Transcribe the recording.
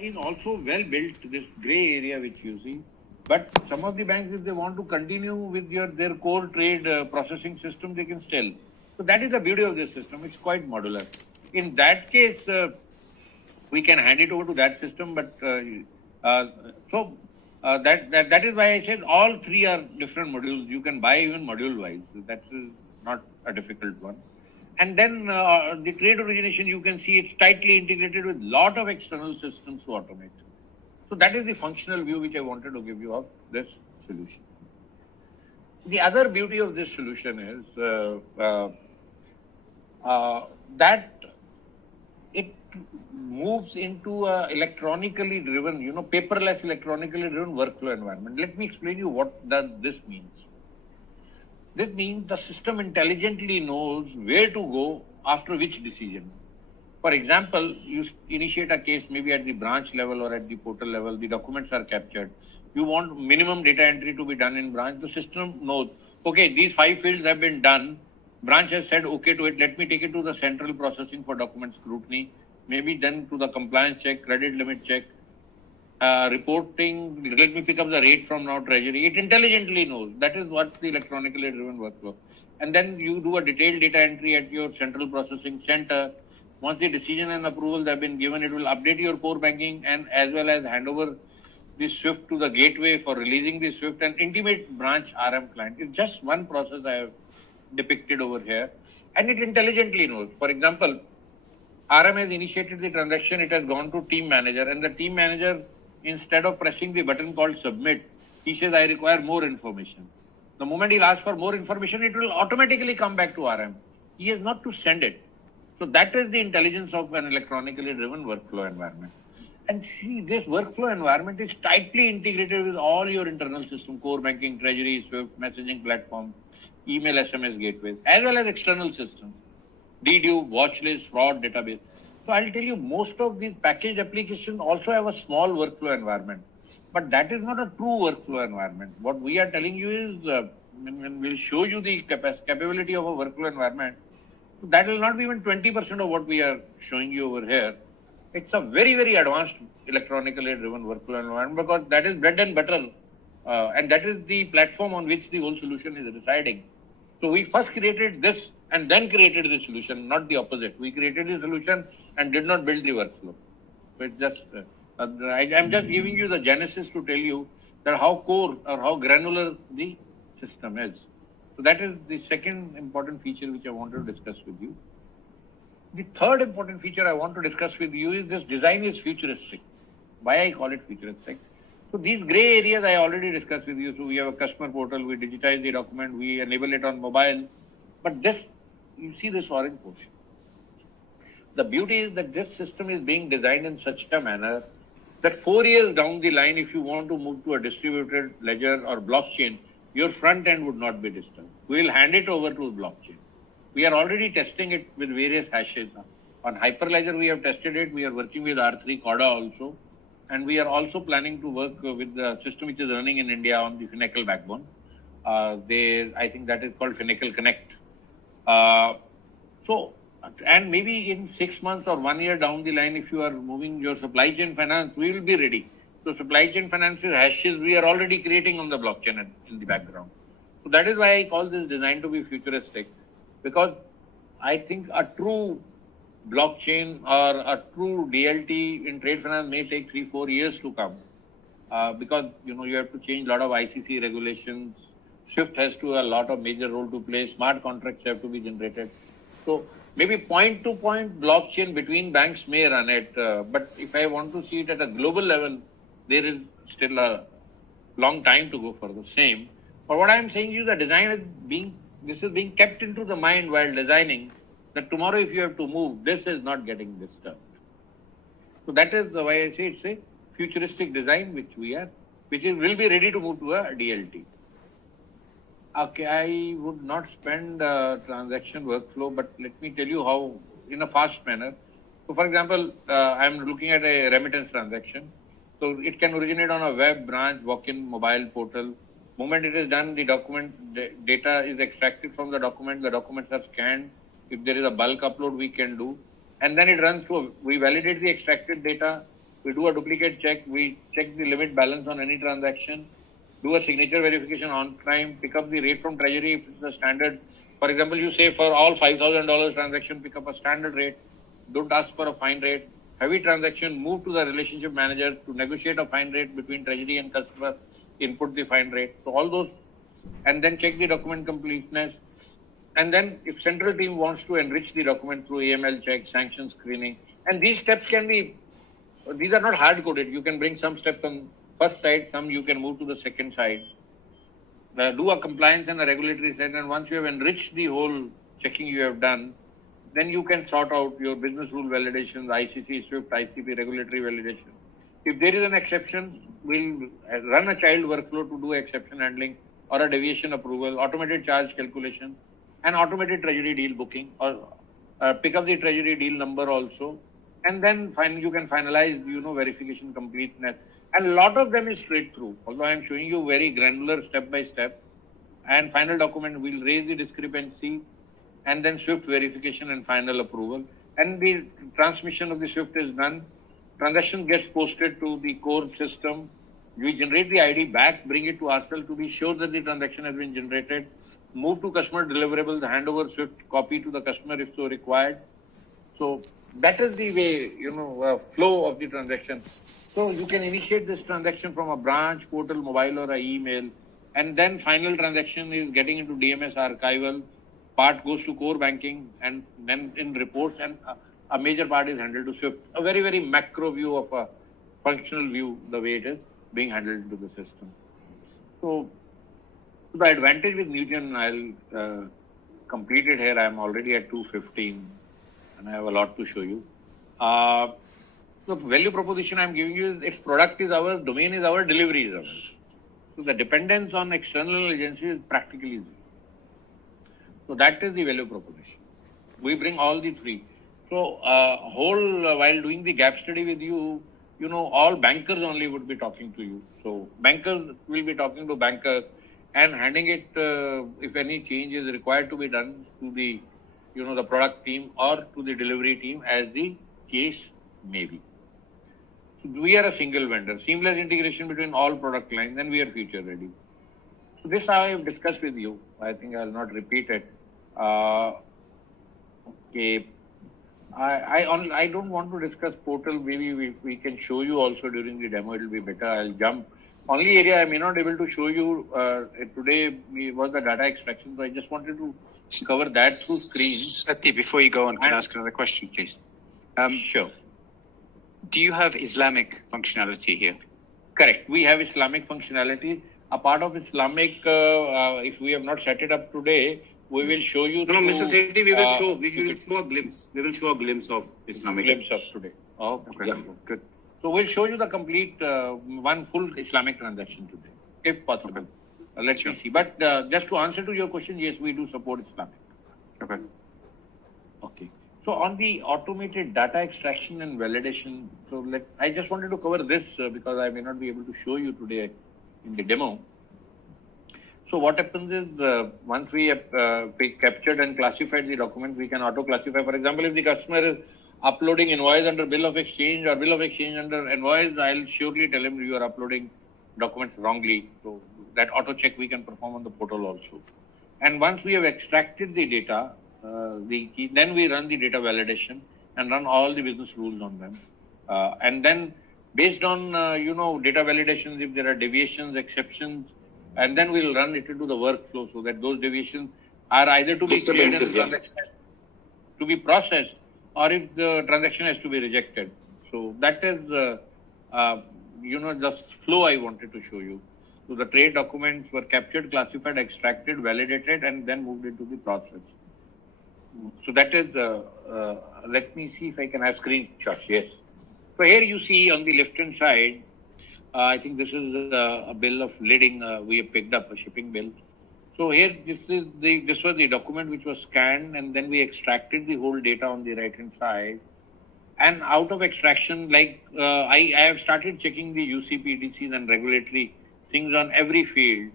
is also well built, this gray area which you see. But some of the banks, if they want to continue with their core trade processing system, they can still. So that is the beauty of this system. It's quite modular. In that case, we can hand it over to that system. But that is why I said all three are different modules. You can buy even module wise. That's not a difficult one. And then the trade origination, you can see it's tightly integrated with lot of external systems to automate. So that is the functional view which I wanted to give you of this solution. The other beauty of this solution is that it moves into a electronically driven, paperless electronically driven workflow environment. Let me explain you what does this means. This means the system intelligently knows where to go after which decision. For example, you initiate a case maybe at the branch level or at the portal level, the documents are captured. You want minimum data entry to be done in branch. The system knows, okay, these 5 fields have been done. Branch has said okay to it. Let me take it to the central processing for document scrutiny. Maybe then to the compliance check, credit limit check, reporting. Let me pick up the rate from now treasury. It intelligently knows. That is what the electronically driven workflow. And then you do a detailed data entry at your central processing center. Once the decision and approvals have been given, it will update your core banking and as well as hand over the SWIFT to the gateway for releasing the SWIFT and intimate branch RM client. It's just one process I have depicted over here. And it intelligently knows. For example, RM has initiated the transaction, it has gone to team manager, and the team manager, instead of pressing the button called submit, he says, I require more information. The moment he'll ask for more information, it will automatically come back to RM. He has not to send it. So that is the intelligence of an electronically driven workflow environment. And see, this workflow environment is tightly integrated with all your internal system, core banking, treasury, SWIFT, messaging platform, email, SMS gateways, as well as external systems, DDU, watchlist, fraud, database. So I'll tell you, most of these packaged applications also have a small workflow environment, but that is not a true workflow environment. What we are telling you is, when we'll show you the capability of a workflow environment, that will not be even 20% of what we are showing you over here. It's a very, very advanced electronically driven workflow environment because that is bread and butter, and that is the platform on which the whole solution is residing. So we first created this and then created the solution, not the opposite. We created the solution and did not build the workflow. So it's just, I'm just giving you the genesis to tell you that how core or how granular the system is. So that is the second important feature which I wanted to discuss with you. The third important feature I want to discuss with you is this design is futuristic. Why I call it futuristic? So these gray areas I already discussed with you. So we have a customer portal, we digitize the document, we enable it on mobile. But this, you see this orange portion. The beauty is that this system is being designed in such a manner that 4 years down the line, if you want to move to a distributed ledger or blockchain, your front end would not be disturbed. We will hand it over to blockchain. We are already testing it with various hashes. On Hyperledger, we have tested it. We are working with R3 Corda also. And we are also planning to work with the system which is running in India on the Finacle backbone. I think that is called Finacle Connect. And maybe in 6 months or 1 year down the line, if you are moving your supply chain finance, we will be ready. So supply chain finances hashes, we are already creating on the blockchain in the background. So that is why I call this design to be futuristic, because I think a true blockchain or a true DLT in trade finance may take 3-4 years to come, because you have to change a lot of ICC regulations. SWIFT has to a lot of major role to play. Smart contracts have to be generated. So maybe point-to-point blockchain between banks may run it, but if I want to see it at a global level, there is still a long time to go for the same. But what I am saying is the design is being kept into the mind while designing, that tomorrow if you have to move, this is not getting disturbed. So that is why I say it's a futuristic design which will be ready to move to a DLT. Okay, I would not spend transaction workflow, but let me tell you how in a fast manner. So for example, I'm looking at a remittance transaction. So it can originate on a web, branch, walk-in, mobile portal. Moment it is done, the document data is extracted from the documents are scanned. If there is a bulk upload, we can do. And then it runs through, we validate the extracted data. we do a duplicate check, we check the limit balance on any transaction, do a signature verification on time, pick up the rate from treasury if it's a standard. For example, you say for all $5,000 transaction, pick up a standard rate, don't ask for a fine rate. Heavy transaction, move to the relationship manager to negotiate a fine rate between treasury and customer, input the fine rate. So all those, and then check the document completeness. And then if central team wants to enrich the document through AML check, sanction screening, and these steps can be, these are not hard coded. You can bring some steps on first side, some you can move to the second side. Do a compliance and a regulatory side, and once you have enriched the whole checking you have done, then you can sort out your business rule validations, ICC, SWIFT, ICP, regulatory validation. If there is an exception, we'll run a child workflow to do exception handling or a deviation approval, automated charge calculation, and automated treasury deal booking, or pick up the treasury deal number also, and then you can finalize, verification completeness. And a lot of them is straight through. Although I am showing you very granular step by step, and final document will raise the discrepancy, and then SWIFT verification and final approval. And the transmission of the SWIFT is done. Transaction gets posted to the core system. We generate the ID back, bring it to ourselves to be sure that the transaction has been generated. Move to customer deliverables, the handover SWIFT copy to the customer if so required. So that is the way, flow of the transaction. So you can initiate this transaction from a branch, portal, mobile, or an email, and then final transaction is getting into DMS archival. Part goes to core banking, and then in reports, and a major part is handled to SWIFT. A very, very macro view of a functional view, the way it is being handled into the system. So the advantage with Newgen, I'll complete it here. I'm already at 2:15, and I have a lot to show you. The value proposition I'm giving you is, if product is ours, domain is ours, delivery is ours. So the dependence on external agencies is practically zero. So that is the value proposition. We bring all the three. So while doing the gap study with you, all bankers only would be talking to you. So bankers will be talking to bankers and handing it, if any change is required to be done, to the, the product team or to the delivery team, as the case may be. So we are a single vendor, seamless integration between all product lines, and we are future ready. So this I have discussed with you. I think I will not repeat it. Okay. I don't want to discuss portal. Maybe we can show you also during the demo. It will be better. I'll jump. Only area I may not able to show you today was the data extraction. So I just wanted to cover that through screen. Satya, before you go on, can I ask another question, please? Sure. Do you have Islamic functionality here? Correct. We have Islamic functionality. A part of Islamic, if we have not set it up today, we will show you. No, Mr. Sethi, we will show a glimpse. We will show a glimpse of Islamic. Glimpse of today. Oh, okay. Yeah. Good. So we'll show you the complete one full Islamic transaction today, if possible. Let me see. But just to answer to your question, yes, we do support Islamic. Okay. Okay. So on the automated data extraction and validation, so I just wanted to cover this because I may not be able to show you today in the demo. So what happens is, once we have captured and classified the document, we can auto-classify. For example, if the customer is uploading invoice under bill of exchange or bill of exchange under invoice, I'll surely tell him you are uploading documents wrongly. So that auto check we can perform on the portal also. And once we have extracted the data, then we run the data validation and run all the business rules on them. And then based on, data validations, if there are deviations, exceptions, and then we'll run it into the workflow so that those deviations are either to be cleared and to be processed, or if the transaction has to be rejected. So that is, the flow I wanted to show you. So the trade documents were captured, classified, extracted, validated, and then moved into the process. So that is, let me see if I can have screenshots. Yes. So here you see on the left-hand side, I think this is a bill of lading. We have picked up a shipping bill. So here, this was the document which was scanned, and then we extracted the whole data on the right-hand side. And out of extraction, I have started checking the UCP, DCs and regulatory things on every field.